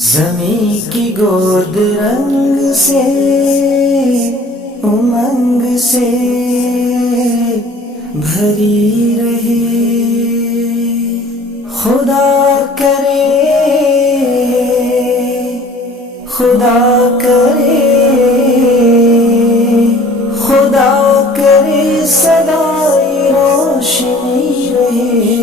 زمین کی گود رنگ سے امنگ سے بھری رہے، خدا کرے خدا کرے خدا کرے سدائے روشنی رہے۔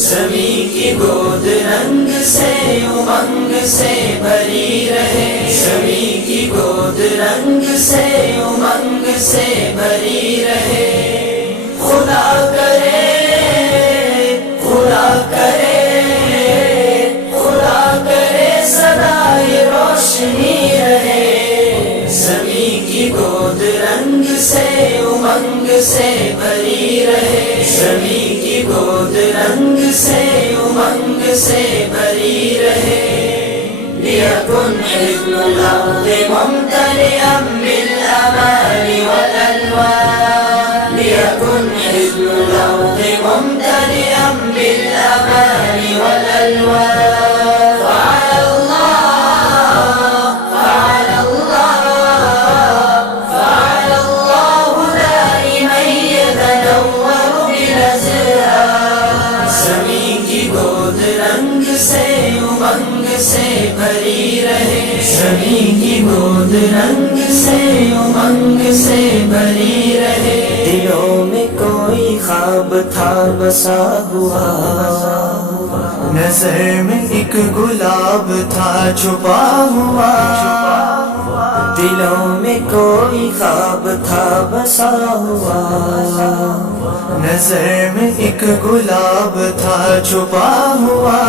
زمین کی گود رنگ سے امنگ سے بھری رہے، زمین کی گود رنگ سے امنگ سے بھری رہے، خدا کرے خدا کرے خدا کرے سدائے روشنی رہے۔ زمین کی گود رنگ سے امنگ سے بھری رہے، زمین کی گود رنگ سے امنگ سے بھری رہے، لِيَكُنْ حِزْنُ الْأَرْضِ مُمْتَلِئًا بِالْأَمَالِ وَالْأَلْوَانِ، لِيَكُنْ حِزْنُ الْأَرْضِ مُمْتَلِئًا بِالْأَمَالِ وَالْأَلْوَانِ، فَعَلَى اللَّهُ دَائِمًا يَتَنَوَّرُ بِالْأَزْهَارِ۔ زمین کی گود رنگ سے امنگ سے بھری رہے، زمین کی گود رنگ سے امنگ سے بھری رہے، دلوں میں کوئی خواب تھا بسا ہوا، نظر میں ایک گلاب تھا چھپا ہوا، دلوں میں کوئی خواب تھا بسا ہوا، نظر میں ایک گلاب تھا چھپا ہوا،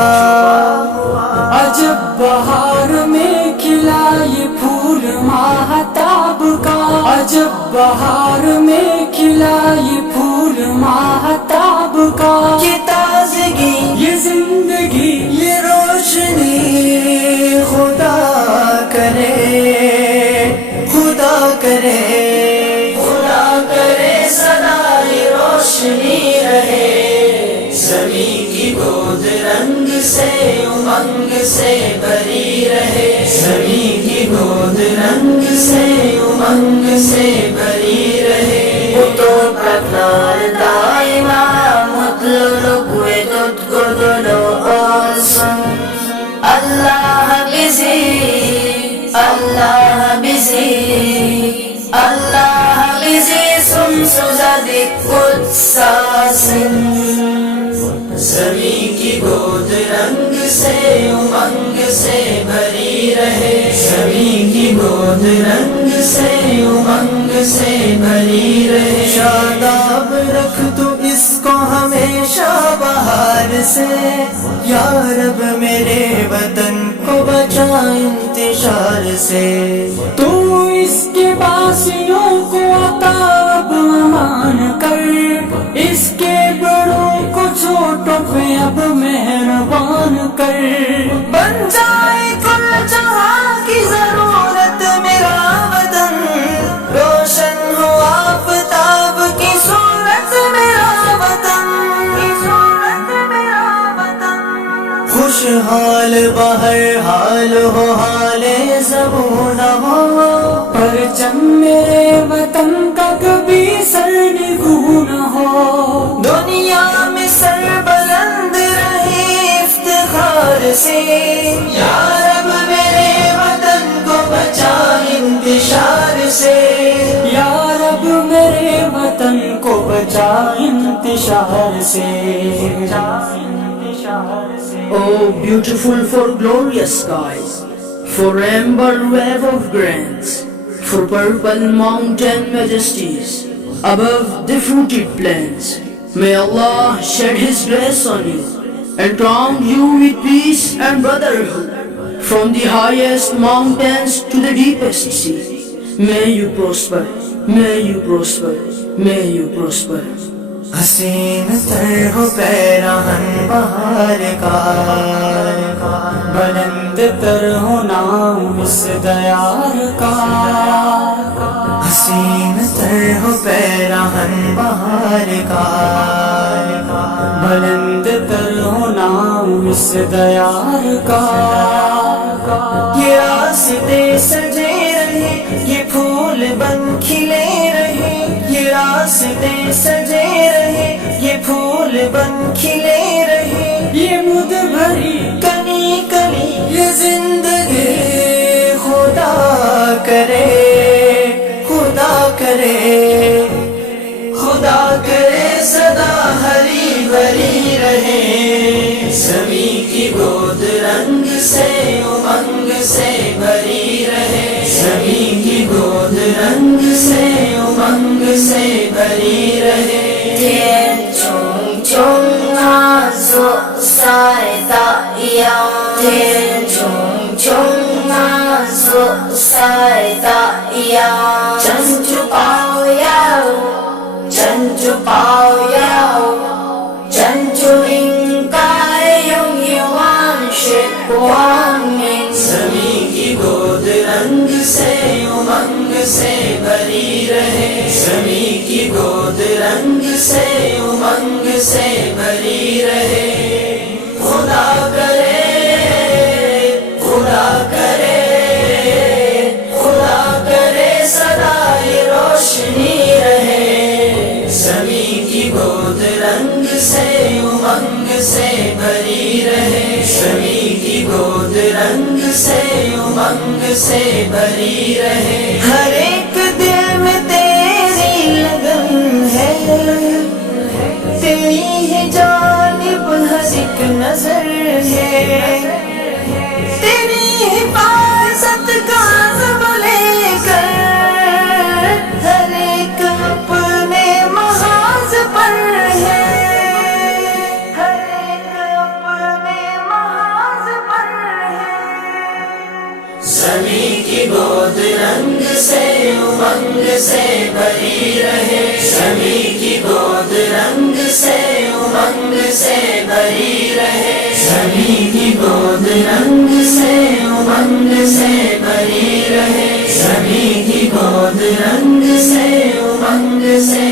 عجب بہار میں کھلا یہ پھول ماہتاب کا، عجب بہار میں کھلا یہ پھول ماہتاب کا، یہ تازگی یہ زندگی یہ روشنی خدا کرے خدا کرے خدا کرے سدائے روشنی رہے۔ زمین کی گود رنگ سے امنگ سے بھری رہے، زمین کی گود رنگ سے امنگ سے بھری رہے، اللہ بزی اللہ بزی اللہ بزی سمسوزد قدساس۔ زمین کی گود رنگ سے امنگ سے بھری رہے، زمین کی گود رنگ سے امنگ سے بھری رہے، شاداب رکھ تو اس کو ہمیشہ بہار سے، یا رب میرے وطن کو بچا انتشار سے، تو اس کے باسیوں کو عطاب امان کر، اس کے بڑوں کو چھوٹوں پہ اب مہربان کر، بن جائے کل جہاں کی ضرورت میرا وطن، روشن ہو آفتاب کی صورت میرا وطن، خوشحال بہر حال ہو حال زبون ہو، پرچم میرے وطن کا کبھی سر نگوں نہ ہو، دنیا میں سر بلند رہے افتخار سے، یا رب میرے وطن کو بچا انتشار سے، یا رب میرے وطن کو بچا انتشار سے۔ Oh, beautiful for glorious skies, for amber wave of grains, for purple mountain majesties, above the fruited plains. May Allah shed His grace on you, and crown you with peace and brotherhood, from the highest mountains to the deepest sea. May you prosper, may you prosper, may you prosper. حسین تر ہو پیرہن بہار کا، بلند تر ہو نام اس دیار کا، حسین تر ہو پیرہن بہار کا، بلند تر ہو نام اس دیار کا، یہ راستے سجے رہے یہ پھول بن کھلے رہے، یہ راستے سجے رہے یہ پھول بن کھلے رہے، یہ مد بھری کلی کلی یہ زندگی خدا کرے، خدا کرے، خدا کرے سدا ہری بھری رہے، زمیں کی گود رنگ سے امنگ سے بھری رہے، زمیں کی گود رنگ سے امنگ سے بھری رہے، 天穹穹啊，左塞大洋，天穹穹啊，左塞大洋，珍珠保佑，珍珠保佑，珍珠应该永远万世光明。 زمیں کی گود رنگ سے امنگ سے بھری رہے، زمیں کی گود رنگ سے امنگ سے بھری رہے، خدا کرے، خدا کرے، خدا کرے سدا یہ روشنی رہے، زمیں کی گود رنگ سے امنگ سے بھری رہے، زمیں کی گود رنگ سے امنگ سے بھری رہے، ہر ایک دل میں تیری لگن ہے، تیری ہی جانب ہر ایک نظر ہے، تیری حفاظت کا عزم لے کر ہر ایک اپنے محاذ پر ہے، ہر ایک اپنے محاذ پر ہے، زمیں کی گود رنگ سے امنگ سے بھری رہے، زمیں کی گود رنگ سے امنگ سے بھری رہے، زمیں کی گود رنگ سے امنگ سے بھری رہے، زمیں کی گود رنگ سے امنگ سے